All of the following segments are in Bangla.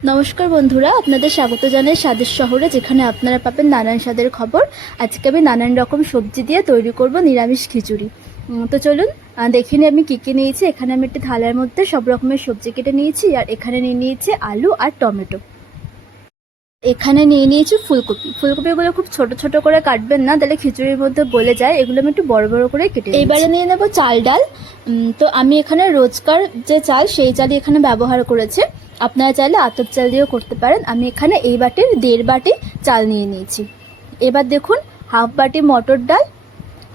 নমস্কার বন্ধুরা, আপনাদের স্বাগত জানাই স্বাদের শহরে, যেখানে আপনারা পাবেন নানান স্বাদের খবর। আজকে আমি নানান রকম সবজি দিয়ে তৈরি করব নিরামিষ খিচুড়ি। তো চলুন দেখে নিই আমি কী কী নিয়েছি। এখানে আমি একটি থালার মধ্যে সব রকমের সবজি কেটে নিয়েছি, আর এখানে নিয়ে নিয়েছি আলু আর টমেটো। এখানে নিয়ে নিয়েছি ফুলকপি। ফুলকপিগুলো খুব ছোট ছোট করে কাটবেন না, তাহলে খিচুড়ির মধ্যে গলে যায়। এগুলো আমি একটু বড় বড় করে কেটে এবারে নিয়ে নেব চাল ডাল। তো আমি এখানে রোজকার যে চাল সেই চালই এখানে ব্যবহার করেছি। আপনারা চাইলে আতপ চাল দিয়েও করতে পারেন। আমি এখানে এই বাটির 1.5 বাটি চাল নিয়ে নিয়েছি। এবার দেখুন, হাফ বাটি মটর ডাল,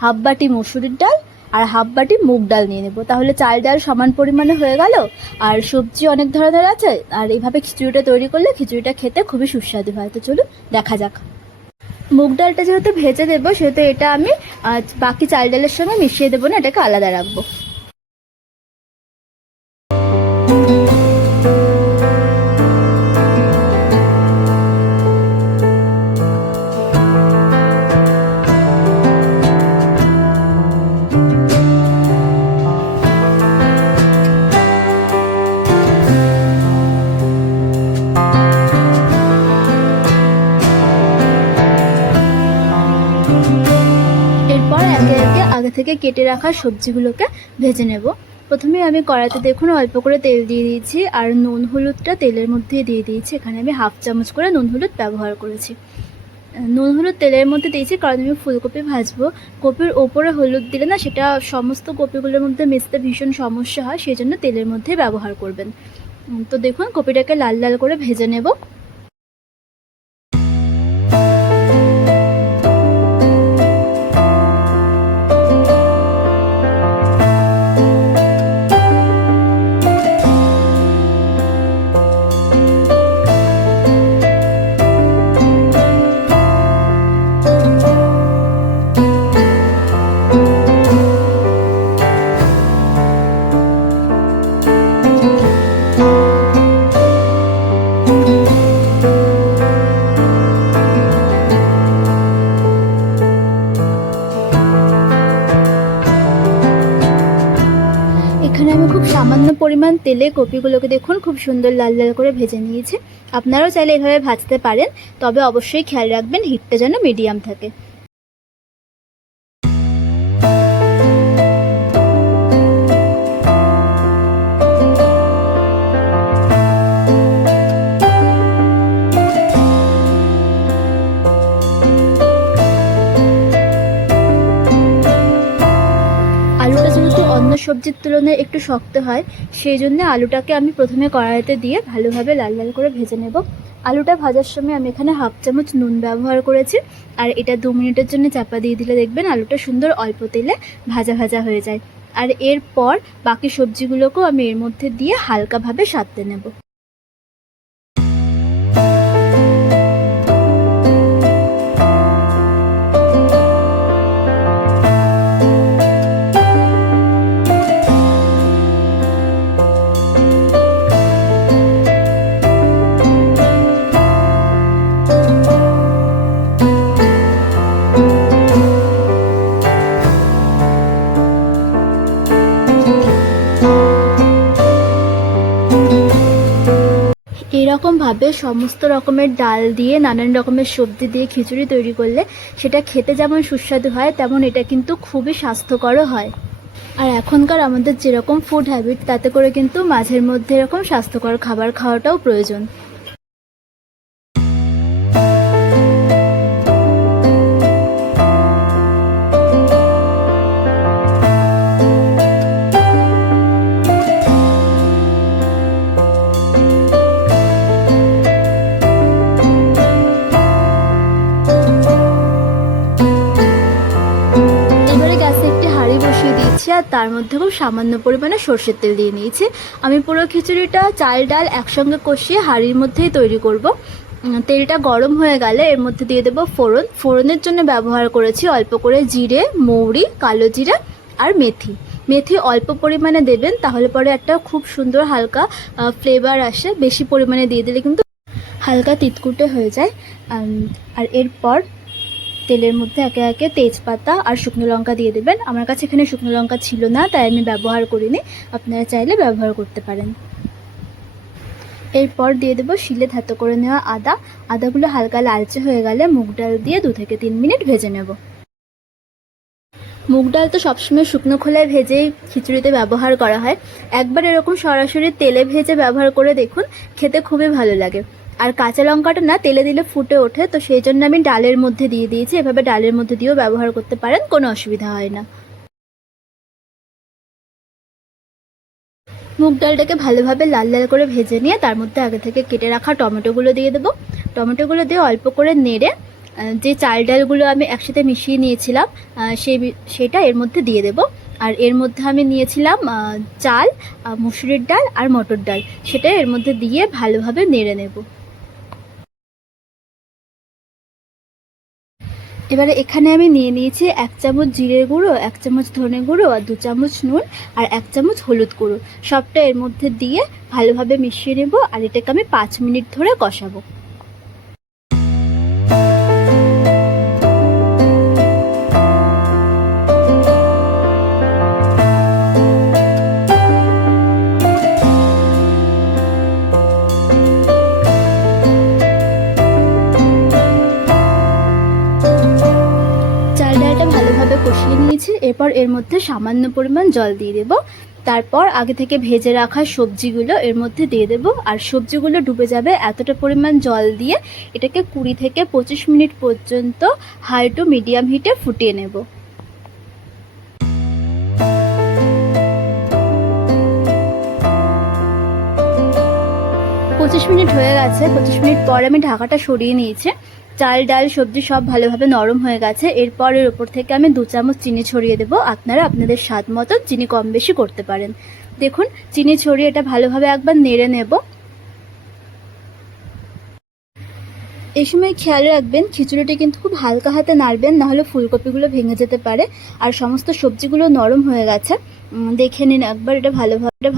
হাফ বাটি মসুরির ডাল আর হাফ বাটি মুগ ডাল নিয়ে নেব। তাহলে চাল ডাল সমান পরিমাণে হয়ে গেল, আর সবজি অনেক ধরনের আছে। আর এইভাবে খিচুড়িটা তৈরি করলে খিচুড়িটা খেতে খুবই সুস্বাদু হয়। তো চলুন দেখা যাক। মুগ ডালটা যেহেতু ভেজে দেবো, সেহেতু এটা আমি বাকি চাল ডালের সঙ্গে মিশিয়ে দেবো না, এটাকে আলাদা রাখবো। এরপর একে একে আগে থেকে কেটে রাখা সবজিগুলোকে ভেজে নেব। প্রথমে আমি কড়াইতে দেখুন অল্প করে তেল দিয়ে দিয়েছি, আর নুন হলুদটা তেলের মধ্যে দিয়ে দিয়েছি। এখানে আমি হাফ চামচ করে নুন হলুদ ব্যবহার করেছি। নুন হলুদ তেলের মধ্যে দিয়েছি কারণ আমি ফুলকপি ভাজবো। কপির ওপরে হলুদ দিলে না, সেটা সমস্ত কপিগুলোর মধ্যে মিশতে ভীষণ সমস্যা হয়, সেই জন্য তেলের মধ্যে ব্যবহার করবেন। তো দেখুন, কপিটাকে লাল লাল করে ভেজে নেব। এখানে আমি খুব সামান্য পরিমাণ তেলে কপিগুলোকে দেখুন খুব সুন্দর লাল লাল করে ভেজে নিয়েছি। আপনারাও চাইলে এভাবে ভাজতে পারেন, তবে অবশ্যই খেয়াল রাখবেন হিটটা যেন মিডিয়াম থাকে। আলুটা যেহেতু অন্য সবজির তুলনায় একটু শক্ত হয়, সেই জন্য আলুটাকে আমি প্রথমে কড়াইতে দিয়ে ভালোভাবে লাল লাল করে ভেজে নেব। আলুটা ভাজার সময় আমি এখানে হাফ চামচ নুন ব্যবহার করেছি, আর এটা 2 মিনিটের জন্য চাপা দিয়ে দিলে দেখবেন আলুটা সুন্দর অল্প তেলে ভাজা ভাজা হয়ে যায়। আর এরপর বাকি সবজিগুলোকেও আমি এর মধ্যে দিয়ে হালকাভাবে সাঁততে নেব। এরকমভাবে সমস্ত রকমের ডাল দিয়ে নানান রকমের সবজি দিয়ে খিচুড়ি তৈরি করলে সেটা খেতে যেমন সুস্বাদু হয়, তেমন এটা কিন্তু খুবই স্বাস্থ্যকরও হয়। আর এখনকার আমাদের যেরকম ফুড হ্যাবিট, তাতে করে কিন্তু মাঝের মধ্যে এরকম স্বাস্থ্যকর খাবার খাওয়াটাও প্রয়োজন। আর তার মধ্যে খুব সামান্য পরিমাণে সর্ষের তেল দিয়ে নিয়েছি। আমি পুরো খিচুড়িটা চাল ডাল একসঙ্গে কষিয়ে হাঁড়ির মধ্যেই তৈরি করব। তেলটা গরম হয়ে গেলে এর মধ্যে দিয়ে দেবো ফোড়ন। ফোড়নের জন্য ব্যবহার করেছি অল্প করে জিরে, মৌরি, কালো জিরা আর মেথি। মেথি অল্প পরিমাণে দেবেন, তাহলে পরে একটা খুব সুন্দর হালকা ফ্লেভার আসে। বেশি পরিমাণে দিয়ে দিলে কিন্তু হালকা তিতকুটে হয়ে যায়। আর এরপর তেলের মধ্যে একে একে তেজপাতা আর শুকনো লঙ্কা দিয়ে দেবেন। আমার কাছে এখানে শুকনো লঙ্কা ছিল না, তাই আমি ব্যবহার করিনি। আপনারা চাইলে ব্যবহার করতে পারেন। এরপর দিয়ে দেবো শিলে থেতো করে নেওয়া আদাগুলো হালকা লালচে হয়ে গেলে মুগ ডাল দিয়ে 2 থেকে 3 মিনিট ভেজে নেব। মুগ ডাল তো সবসময় শুকনো খোলায় ভেজেই খিচুড়িতে ব্যবহার করা হয়। একবার এরকম সরাসরি তেলে ভেজে ব্যবহার করে দেখুন, খেতে খুবই ভালো লাগে। আর কাঁচা লঙ্কাটা না তেলে দিলে ফুটে ওঠে, তো সেই জন্য আমি ডালের মধ্যে দিয়ে দিয়েছি। এভাবে ডালের মধ্যে দিয়েও ব্যবহার করতে পারেন, কোনো অসুবিধা হয় না। মুগ ডালটাকে ভালোভাবে লাল লাল করে ভেজে নিয়ে তার মধ্যে আগে থেকে কেটে রাখা টমেটোগুলো দিয়ে দেবো। টমেটোগুলো দিয়ে অল্প করে নেড়ে যে চাল ডালগুলো আমি একসাথে মিশিয়ে নিয়েছিলাম সেটা এর মধ্যে দিয়ে দেব। আর এর মধ্যে আমি নিয়েছিলাম চাল, মুসুরির ডাল আর মটর ডাল, সেটা এর মধ্যে দিয়ে ভালোভাবে নেড়ে নেব। এবারে এখানে আমি নিয়ে নিয়েছি 1 চামচ জিরে গুঁড়ো, 1 চামচ ধনে গুঁড়ো আর 2 চামচ নুন আর 1 চামচ হলুদ গুঁড়ো। সবটা এর মধ্যে দিয়ে ভালোভাবে মিশিয়ে নেব আর এটাকে আমি 5 মিনিট ধরে কষাবো। চাল ডালটা ভালোভাবে কষিয়ে নিয়েছি। এরপর এর মধ্যে সামান্য পরিমাণ জল দিয়ে দেব। তারপর আগে থেকে ভেজে রাখা সবজিগুলো এর মধ্যে দিয়ে দেব আর সবজিগুলো ডুবে যাবে এতটা পরিমাণ জল দিয়ে এটাকে 20 থেকে 25 মিনিট পর্যন্ত হাই টু মিডিয়াম হিটে ফুটিয়ে নেব। 25 মিনিট হয়ে গেছে। 25 মিনিট পর আমি ঢাকাটা সরিয়ে নিয়েছি। চাল ডাল সবজি সব ভালোভাবে নরম হয়ে গেছে। এরপর এর ওপর থেকে আমি 2 চামচ চিনি ছড়িয়ে দেবো। আপনারা আপনাদের স্বাদ মতো চিনি কম বেশি করতে পারেন। দেখুন, চিনি ছড়িয়ে এটা ভালোভাবে একবার নেড়ে নেব। এই সময় খেয়াল রাখবেন খিচুড়িটি কিন্তু খুব হালকা হাতে নাড়বেন, নাহলে ফুলকপিগুলো ভেঙে যেতে পারে। আর সমস্ত সবজিগুলো নরম হয়ে গেছে, দেখে নিন একবার এটা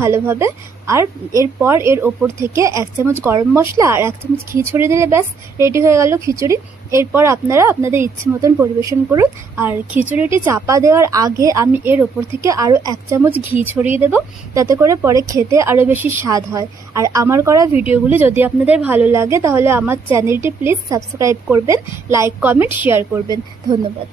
ভালোভাবে। আর এরপর এর ওপর থেকে 1 চামচ গরম মশলা আর 1 চামচ ঘি ছড়িয়ে দিলে ব্যাস রেডি হয়ে গেল খিচুড়ি। এরপর আপনারা আপনাদের ইচ্ছে মতন পরিবেশন করুন। আর খিচুড়িটি চাপা দেওয়ার আগে আমি এর ওপর থেকে আরও 1 চামচ ঘি ছড়িয়ে দেব, যাতে করে পরে খেতে আরও বেশি স্বাদ হয়। আর আমার করা ভিডিওগুলি যদি আপনাদের ভালো লাগে তাহলে আমার চ্যানেলটি প্লিজ সাবস্ক্রাইব করবেন, লাইক কমেন্ট শেয়ার করবেন। ধন্যবাদ।